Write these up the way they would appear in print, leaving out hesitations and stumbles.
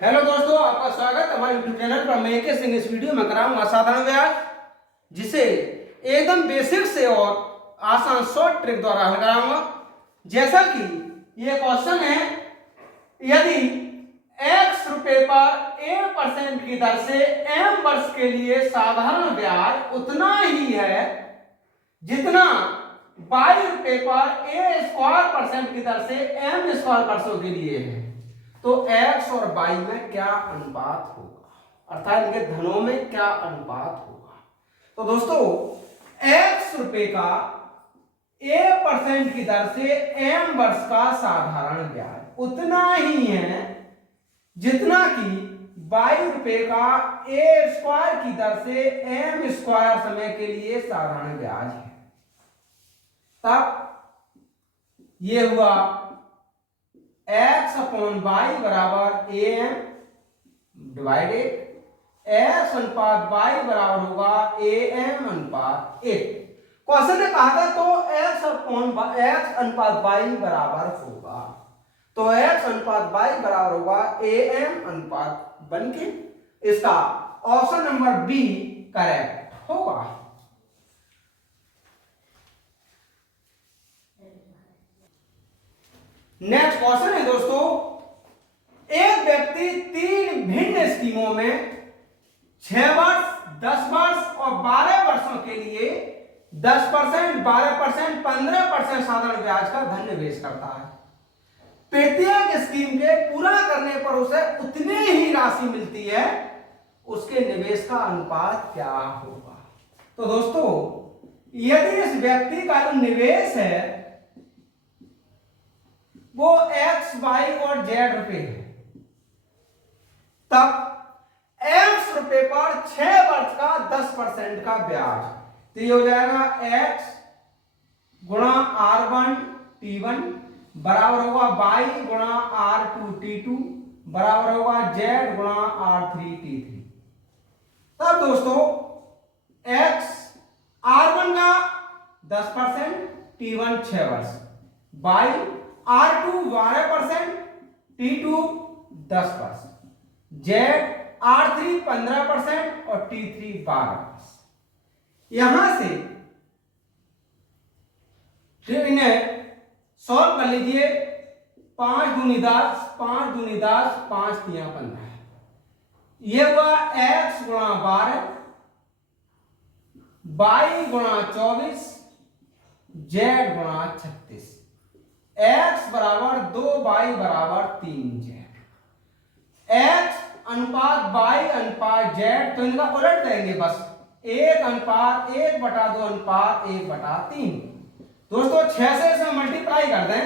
Hello दोस्तों, आपका स्वागत हमारे यूट्यूब चैनल पर। मैं के सिंह इस वीडियो में कराऊंगा असाधारण व्याज, जिसे एकदम बेसिक से और आसान शॉर्ट ट्रिक द्वारा हल कराऊंगा। जैसा कि ये क्वेश्चन है, यदि x रुपए पर a% की दर से m वर्ष के लिए साधारण ब्याज उतना ही है जितना y रुपए पर a² % की दर से m² वर्षों के लिए है, तो x और y में क्या अनुपात होगा, अर्थात इनके धनों में क्या अनुपात होगा। तो दोस्तों, x रुपए का a% की दर से m वर्ष का साधारण ब्याज उतना ही है जितना कि y रुपए का a² की दर से m² समय के लिए साधारण ब्याज है। तब ये हुआ x/y बराबर am डिवाइडेड x अनुपात y बराबर होगा am अनुपात 1। क्वेश्चन ने कहा था तो x अनुपात y बराबर होगा, तो x अनुपात y बराबर होगा am अनुपात 1 के। इसका ऑप्शन नंबर बी करेक्ट होगा। नेक्स्ट क्वेश्चन है दोस्तों, एक व्यक्ति 3 भिन्न स्कीमों में 6 वर्ष, 10 वर्ष और 12 वर्षों के लिए 10%, 12%, 15% साधारण ब्याज का धन निवेश करता है। प्रत्येक स्कीम के पूरा करने पर उसे उतनी ही राशि मिलती है, उसके निवेश का अनुपात क्या होगा। तो दोस्तों, यदि इस व्यक्ति का जो निवेश है वो x, y और z रुपए है, तब x रुपए पर 6 वर्ष का 10% का ब्याज, तो ये हो जाएगा x गुणा r1 t1 बराबर होगा y गुणा r2 t2 बराबर होगा z गुणा r3 t3। तब दोस्तों x r1 का 10%, t1 6 वर्ष, y r2 12%, t2 10 वर्ष, z r3 15% और t3 12 वर्ष। यहां से फिर इन्हें सॉल्व कर लीजिए। 5 दूनी 10, 5 दूनी 10, 5 तिया 15। यह हुआ x गुणा 12, y गुणा 24, z गुणा 36। x बराबर 2, y बराबर 3, z। x अनुपात y अनुपात z, तो इनका उलट देंगे बस, 1 अनुपात 1/2 अनुपात 1/3। दोस्तों 6 से इसे मल्टीप्लाई कर दें,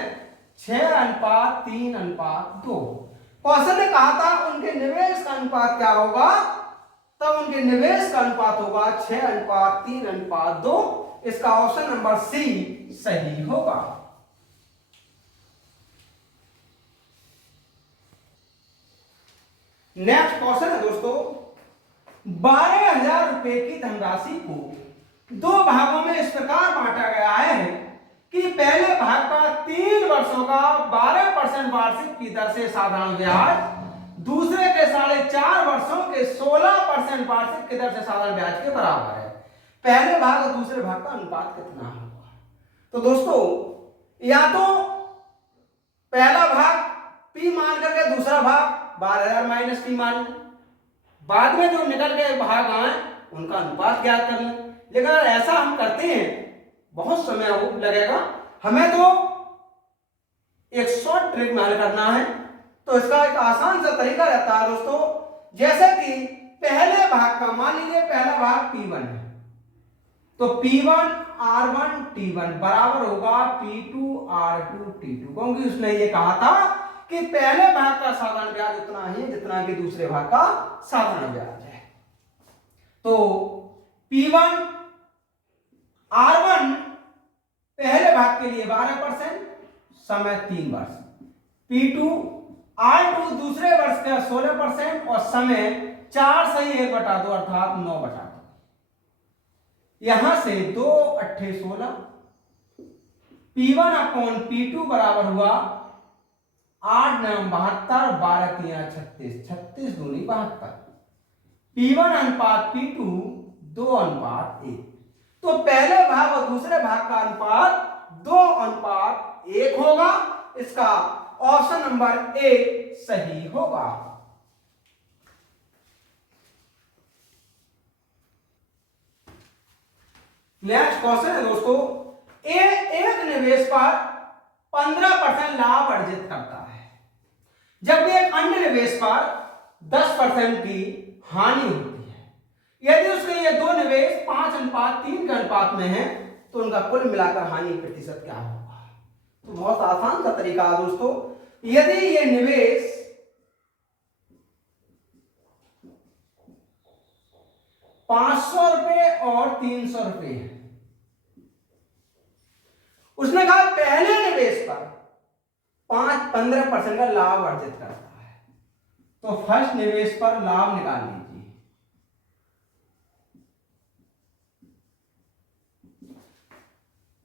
6 अनुपात 3 अनुपात 2। क्वेश्चन ने कहा था उनके निवेश का अनुपात क्या होगा, तब उनके निवेश का अनुपात होगा 6 अनुपात 3 अनुपात 2। इसका ऑप्शन नंबर सी सही होगा। नेक्स्ट क्वेश्चन है दोस्तों, 12,000 रुपए की धनराशि को 2 भागों में इस प्रकार बांटा गया है कि पहले भाग का 3 वर्षों का 12% वार्षिक की दर से साधारण ब्याज, दूसरे के 4.5 वर्षों के 16% वार्षिक की दर से साधारण ब्याज के बराबर है। पहले भाग और दूसरे भाग का अनुपात कितना होगा। तो दोस्तों, या तो पहला भाग P मान करके दूसरा भाग 12,000 माइनस P मान लें, बाद में जो निकल के भाग आए उनका अनुपात ज्ञात कर लें। लेकिन अगर ऐसा हम करते हैं बहुत समय लगेगा, हमें तो एक शॉर्ट ट्रिक में हल करना है। तो इसका एक आसान सा तरीका रहता है दोस्तों, जैसे कि पहले भाग का मान लीजिए पहला भाग P1 है, तो P1 R1 T1 बराबर होगा P2 R2 T2, क्योंकि उसने ये कहा था कि पहले भाग का साधारण ब्याज उतना ही जितना कि दूसरे भाग का साधारण ब्याज है। तो P1 R1 पहले भाग के लिए 12%, समय 3 वर्ष, P2 R2 दूसरे वर्ष का 16% और समय 4 सही 1/2 अर्थात 9/2। यहां से 2 8 16, P1 अपॉन P2 बराबर हुआ 8 9 72, 12 3 36, 36 दूनी 72। P1 अनुपात P2 2:1। तो पहले भाग और दूसरे भाग का अनुपात 2:1 होगा। इसका ऑप्शन नंबर ए सही होगा। नेक्स्ट क्वेश्चन है दोस्तों, एक निवेश पर 15% लाभ अर्जित करता है, जबकि एक अन्य निवेश पर 10% की हानि होती है। यदि उसके ये दो निवेश 5:3 के अनुपात में है तो उनका कुल मिलाकर हानि प्रतिशत क्या होगा? तो बहुत आसान सा तरीका है दोस्तों। यदि ये निवेश 500 रुपए और 300 रुपए है, उसने कहा पहले निवेश पर 15% का लाभ अर्जित करता है, तो फर्स्ट निवेश पर लाभ निकाल लीजिए।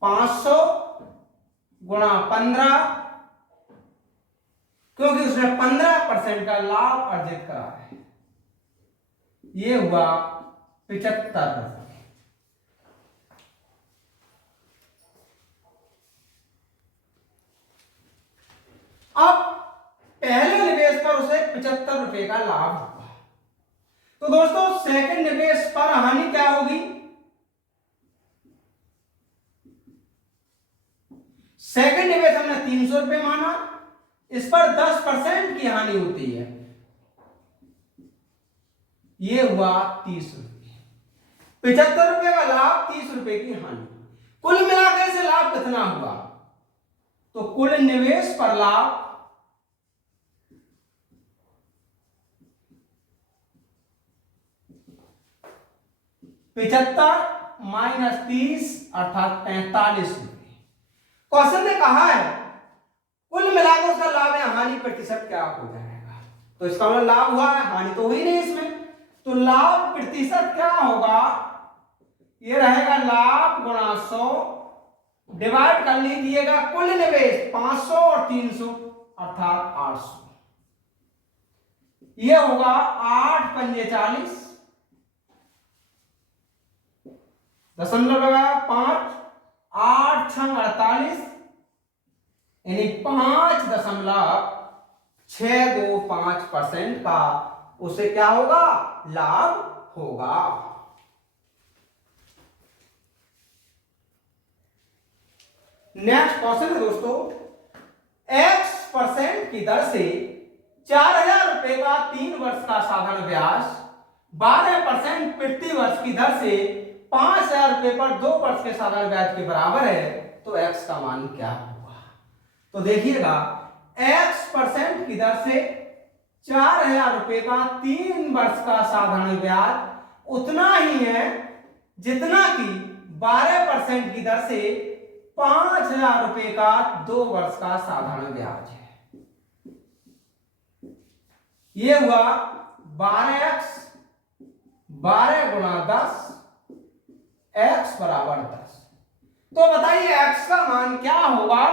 500 गुणा 15, क्योंकि उसने 15% का लाभ अर्जित करा है, ये हुआ 75%। अब पहले निवेश पर उसे 75 रुपए का लाभ हुआ। तो दोस्तों सेकंड निवेश पर हानि क्या होगी? सेकंड निवेश हमने 300 रुपए माना, इस पर 10% की हानि होती है, ये हुआ 30 रुपए। 75 रुपए का लाभ, 30 रुपए की हानि, कुल मिलाकर से लाभ कितना हुआ? तो कुल निवेश पर लाभ 75 माइनस 30 अर्थात 45 रुपए। क्वेश्चन ने कहा है कुल मिलाकर उसका लाभ या हानि प्रतिशत क्या हो जाएगा? तो इसका मतलब लाभ हुआ है, हानि तो हुई नहीं इसमें, तो लाभ प्रतिशत क्या होगा? ये रहेगा लाभ गुणा 100, डिवाइड कर लीजिएगा कुल निवेश 500 और 300 अर्थात 800, ये होगा 8 पंजे 40, दशमलव लगाया 5, 8 6 48, यानी 5.625% का उसे क्या होगा? लाभ होगा। नेक्स्ट क्वेश्चन है दोस्तों, X% की दर से 4000 रुपए का 3 वर्ष का साधारण ब्याज 12% प्रति वर्ष की दर से 5000 रुपए पर 2 वर्ष के साधारण ब्याज के बराबर है, तो X का मान क्या होगा? तो देखिएगा X% की दर से 4000 रुपए का 3 वर्ष का साधारण ब्याज उतना ही है जितना कि 12% की दर से 5000 रुपए का 2 वर्ष का साधारण ब्याज है। ये हुआ 12x, 12 गुणा 10, x बराबर 10। तो बताइए x का मान क्या होगा?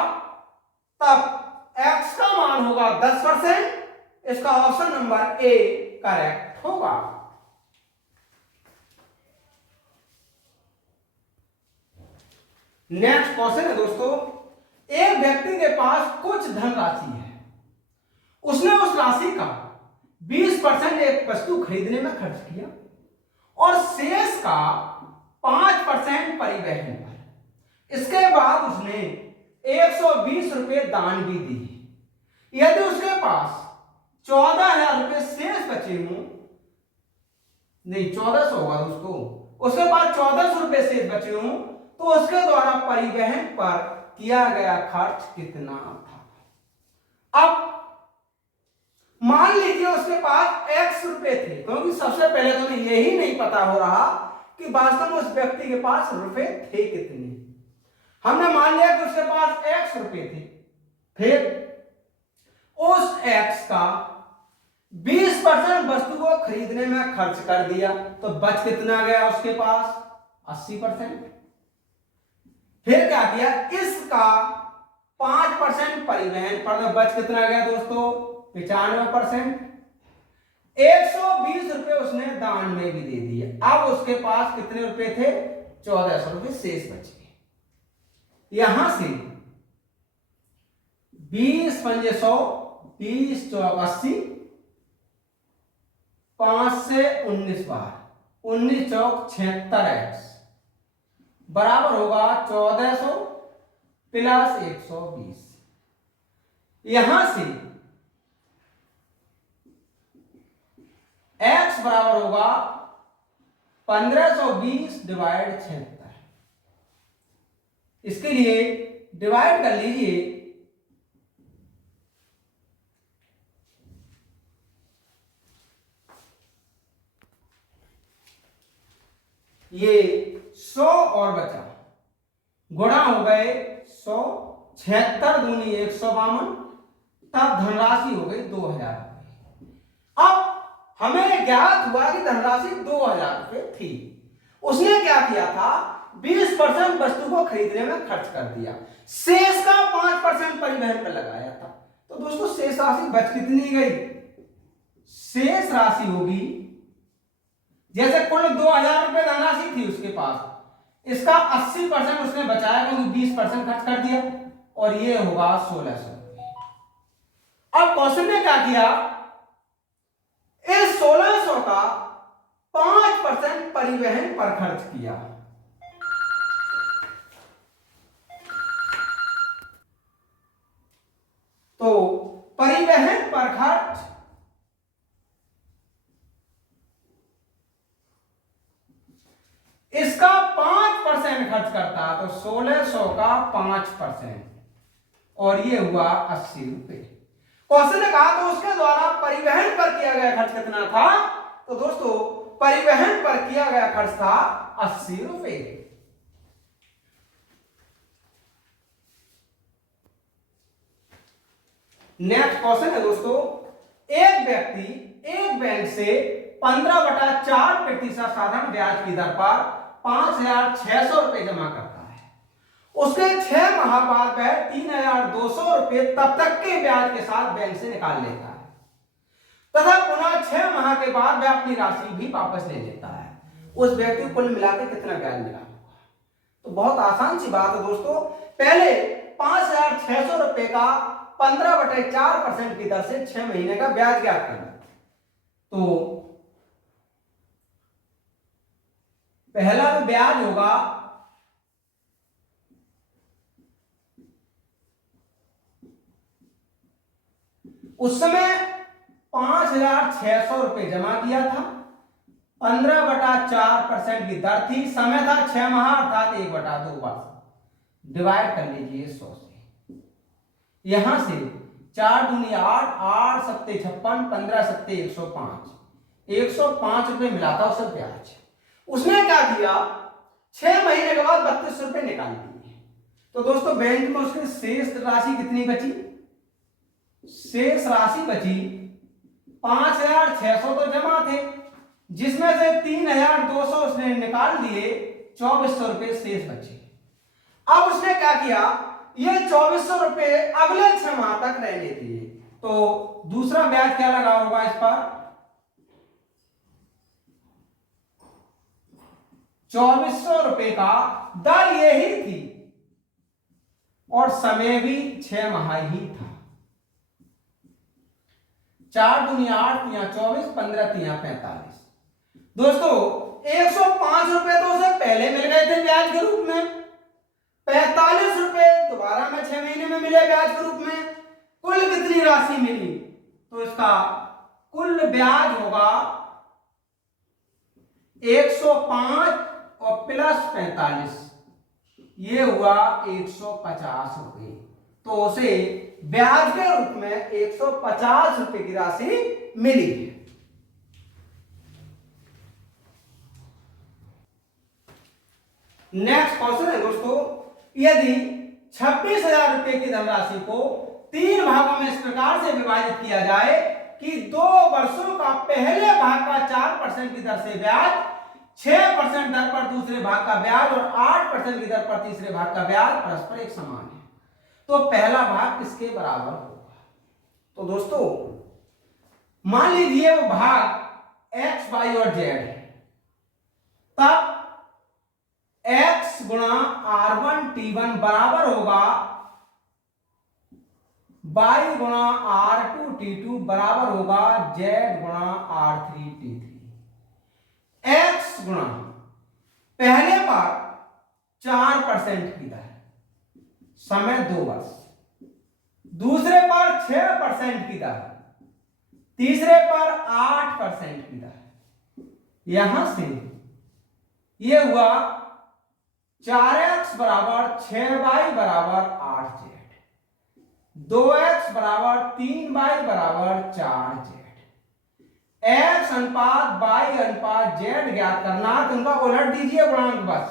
तब x का मान होगा 10%। इसका ऑप्शन नंबर ए करेक्ट होगा। नेक्स्ट क्वेश्चन है दोस्तों, एक व्यक्ति के पास कुछ धनराशि है, उसने उस राशि का 20% एक वस्तु खरीदने में खर्च किया और शेष का 5% परिवहन पर। इसके बाद उसने 120 रुपए दान भी दिए। यदि उसके पास 14,000 रुपए शेष बचे हों, नहीं 1400 होगा दोस्तों, उसके पास 1400 रुपए शेष बचे हों, तो उसके द्वारा परिवहन पर किया गया खर्च कितना था? अब मान लीजिए उसके पास x रुपए थे, क्योंकि सबसे पहले तो यही नहीं पता हो रहा कि वास्तव में उस व्यक्ति के पास रुपए थे कितने। हमने मान लिया कि उसके पास x रुपए थे, फिर उस x का 20% वस्तु को खरीदने में खर्च कर दिया, तो बच कितना गया उसके पास? 80%। फिर क्या किया? इसका 5% परिवहन पर, बच कितना गया दोस्तों? 95%। 120 रुपए उसने दान में भी दे दिए। अब उसके पास कितने रुपए थे? 1400 रुपए शेष बचे। यहां से 20 पंजे 100, 20 चौक 80, 5 से 19 बार, 19 चौक 76x बराबर होगा 1400 प्लस 120। यहां से x बराबर होगा 1520 डिवाइड 76। इसके लिए डिवाइड कर लीजिए। ये 100 और बचा, गुणा हो गए 100, 76 दूनी 152, तब धनराशि हो गई 2000 रुपए। अब हमें ज्ञात हुआ कि धनराशि 2000 रुपए थी। उसने क्या किया था? 20% वस्तु को खरीदने में खर्च कर दिया, शेष का 5% परिवहन पर लगाया था। तो दोस्तों शेष राशि बच कितनी गई? शेष राशि होगी, जैसे कुल 2000 रुपए धनराशि थी उसके पास, इसका 80% उसने बचाया क्योंकि 20% खर्च कर दिया, और ये होगा 1600 रुपए। अब क्वेश्चन ने क्या किया? इस 1600 का 5% परिवहन पर खर्च किया। तो परिवहन पर खर्च इसका 5% खर्च करता, तो 1600 का 5%, और ये हुआ 80 रुपए। क्वेश्चन ने कहा तो उसके द्वारा परिवहन पर किया गया खर्च कितना था? तो दोस्तों परिवहन पर किया गया खर्च था 80 रुपए। नेक्स्ट क्वेश्चन है दोस्तों, एक व्यक्ति एक बैंक से 15/4% साधारण ब्याज की दर पर 5600 रुपए जमा करता है। उसके 6 माह बाद वह 3200 रुपए तब तक के ब्याज के साथ बैंक से निकाल लेता है, तथा पुनः 6 माह के बाद वह अपनी राशि भी वापस ले लेता है। उस व्यक्ति को कुल मिलाकर कितना ब्याज मिला होगा? तो बहुत आसान सी बात है दोस्तों। पहले 5600 रुपए का 15/4% की दर से 6 महीने का ब्याज ज्ञात करना। तो पहला जो ब्याज होगा उस समय 5600 रुपए जमा किया था, 15/4% की दर थी, समय था 6 माह अर्थात 1/2 वर्ष। डिवाइड कर लीजिए 100 से। यहां से 4 दूनी 8, 8 सत्ते 56, 15 सत्ते 105, 105 रुपए मिला था उसे ब्याज। उसने क्या किया? 6 महीने के बाद 32 रुपए निकाल दिए। तो दोस्तों बैंक में उसकी शेष राशि कितनी बची? शेष राशि बची 5600 तो जमा थे, जिसमें से 3200 उसने निकाल दिए, 2400 रुपए शेष बचे। अब उसने क्या किया? ये 2400 रुपए अगले 6 माह तक रहने दिए। तो दूसरा ब्याज क्या लगा होगा इस पर? 2400 रुपए का दर यही थी और समय भी 6 माह ही था। 4 दूनी 8, 24, 15 45। दोस्तों 105 रुपए तो उसे पहले मिल गए थे ब्याज के रूप में, 45 रुपए दोबारा में 6 महीने में मिले ब्याज के रूप में। कुल कितनी राशि मिली? तो इसका कुल ब्याज होगा 105 और प्लस 45, ये हुआ 150 रुपए। तो उसे ब्याज के रूप में 150 रुपए की राशि मिली है। नेक्स्ट क्वेश्चन है दोस्तों, यदि 26,000 रुपए की धनराशि को 3 भागों में इस प्रकार से विभाजित किया जाए कि 2 वर्षों का पहले भाग का 4% की दर से ब्याज, 6% दर पर दूसरे भाग का ब्याज और 8% की दर पर तीसरे भाग का ब्याज परस्पर एक समान है। तो पहला भाग किसके बराबर होगा? तो दोस्तों मान लीजिए वो भाग x y और z है, तब x गुणा r1 t1 बराबर होगा y गुणा r2 t2 बराबर होगा z गुणा r3 t3। x गुणा पहले पर 4% की दर, समय 2 वर्ष, दूसरे पर 6% की दर, तीसरे पर 8% की दर। यहां से ये हुआ 4x बराबर 6y बराबर 8z, 2x बराबर 3y बराबर 4z। x अनुपात y अनुपात z ज्ञात करना, तो उनका उलट दीजिए गुणांक बस।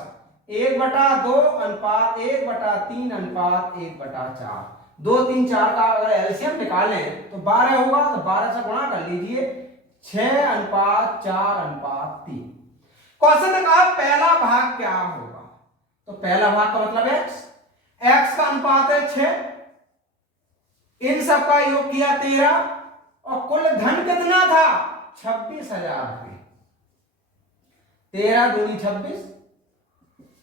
1/2 अनुपात 1/3 अनुपात 1/4, 2 3 4 का अगर एलसीएम निकालें तो 12 होगा, तो 12 से गुणा कर लीजिए, 6 अनुपात 4 अनुपात 3। क्वेश्चन ने कहा पहला भाग क्या होगा, तो पहला भाग का मतलब x का अनुपात है 6, इन सब का योग किया 13, और कुल धन कितना था 26,000 रुपये। 13 दूनी 26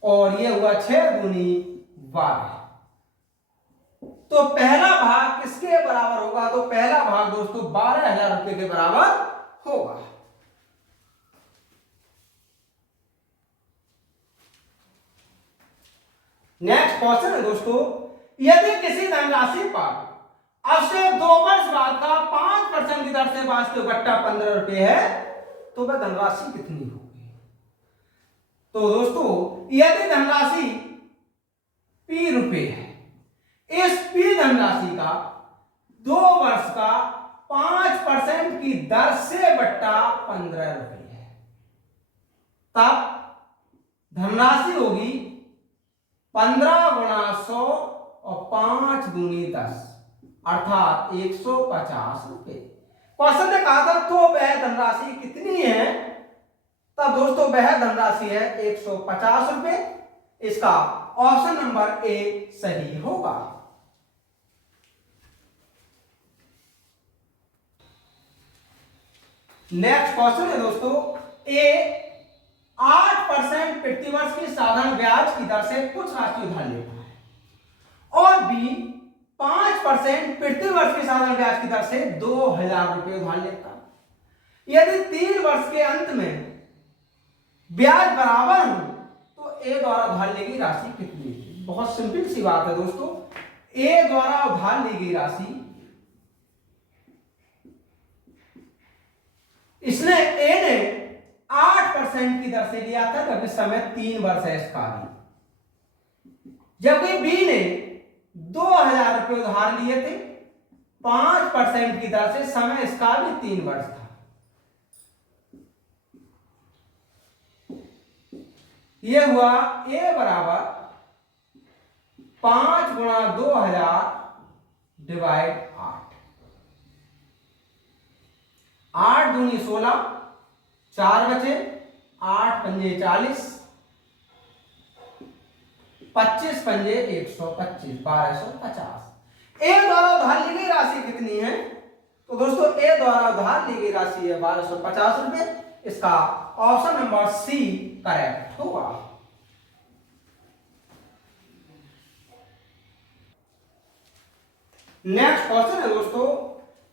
और ये हुआ 6 दूनी 12। तो पहला भाग किसके बराबर होगा, तो पहला भाग दोस्तों 12,000 रुपये के बराबर होगा। नेक्स्ट क्वेश्चन है दोस्तों, यदि किसी धनराशि पर अब से 2 वर्ष बाद का 5% की दर से वास्तविक इकट्ठा 15 रुपए है, तो वह धनराशि कितनी होगी? तो दोस्तों यदि धनराशि P रुपए है, इस P धनराशि का 2 वर्ष का 5% की दर से बट्टा 15 रुपए है, तब धनराशि होगी 15 गुणा 100 और 5 दूनी 10, अर्थात 150 रुपए। क्वेश्चन ने कहा था तो वह धनराशि कितनी है, तब दोस्तों वह धनराशि है 150 रुपए। इसका ऑप्शन नंबर ए सही होगा। नेक्स्ट क्वेश्चन है दोस्तों, ए 8% प्रतिवर्ष की साधारण ब्याज की दर से कुछ राशि उधार लेता है, और बी 5% प्रतिवर्ष की साधारण ब्याज की दर से 2,000 रुपये उधार लेता है। यदि 3 वर्ष के अंत में ब्याज बराबर हो तो ए द्वारा उधार ली गई राशि कितनी थी? बहुत सिंपल सी बात है दोस्तों, ए द्वारा उधार ली गई राशि, इसने ए ने 8% की दर से लिया था, क्योंकि समय 3 वर्ष है इसका भी, जबकि बी ने 2,000 रुपये उधार लिए थे 5% की दर से, समय इसका भी 3 वर्ष था। यह हुआ ए बराबर 5 गुणा 2,000 डिवाइड 8, 8 दूनी 16, 4 बचे, 8 पंजे 40, 25 पंजे 125, 1250। ए द्वारा उधार ली गई राशि कितनी है? तो दोस्तों ए द्वारा उधार ली गई राशि है 1250 रुपए। इसका ऑप्शन नंबर सी करेक्ट होगा। नेक्स्ट क्वेश्चन है दोस्तों,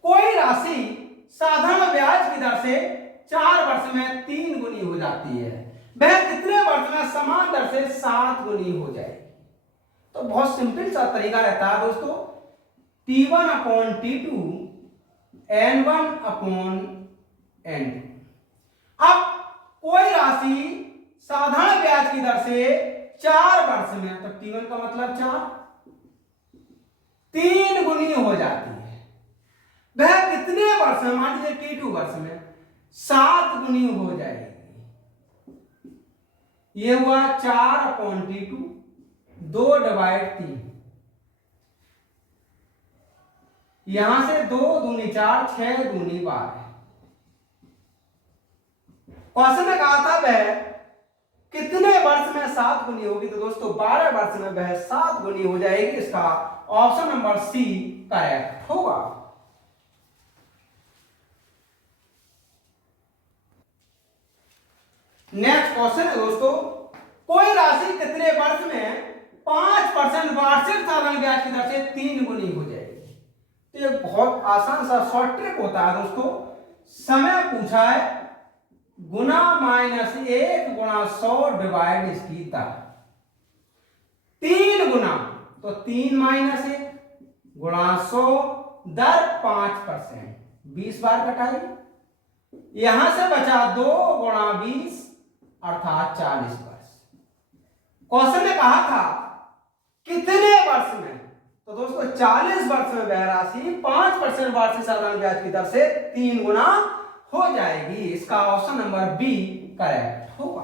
कोई राशि साधारण ब्याज की दर से 4 वर्ष में 3 गुनी हो जाती है, वह कितने वर्ष में समान दर से 7 गुनी हो जाएगी? तो बहुत सिंपल सा तरीका रहता है दोस्तों, T1 upon T2 N1 upon N2। अब कोई राशि साधारण ब्याज की दर से 4 वर्ष में, तो T1 का मतलब 4, 3 गुनी हो जाती है, वह कितने वर्ष में? मान लीजिए T2 वर्ष में 7 गुनी हो जाएगी। यह हुआ 4 अपॉन T2, 2 डिवाइड 3, यहां से 2 दूनी 4, 6 दूनी 12। क्वेश्चन में कहा था वह कितने वर्ष में 7 गुनी होगी? तो दोस्तों 12 वर्ष में वह 7 गुनी हो जाएगी। इसका ऑप्शन नंबर सी करेक्ट होगा। नेक्स्ट क्वेश्चन है दोस्तों, कोई राशि कितने वर्ष में 5% वार्षिक साधारण ब्याज की दर से 3 गुनी हो जाएगी? तो ये बहुत आसान सा शॉर्ट ट्रिक होता है दोस्तों। समय पूछा है, गुना -1 गुणा 100 डिवाइड इसकी दर। 3 गुना तो 3 -1 गुणा 100 दर 5%, 20 बार कटाई। यहां से बचा 2 गुणा 20 अर्थात 40 वर्ष। क्वेश्चन ने कहा था कितने वर्ष में? तो दोस्तों 40 वर्ष में वह राशि 5% वार्षिक साधारण ब्याज की दर से 3 गुना हो जाएगी। इसका ऑप्शन नंबर बी करेक्ट होगा।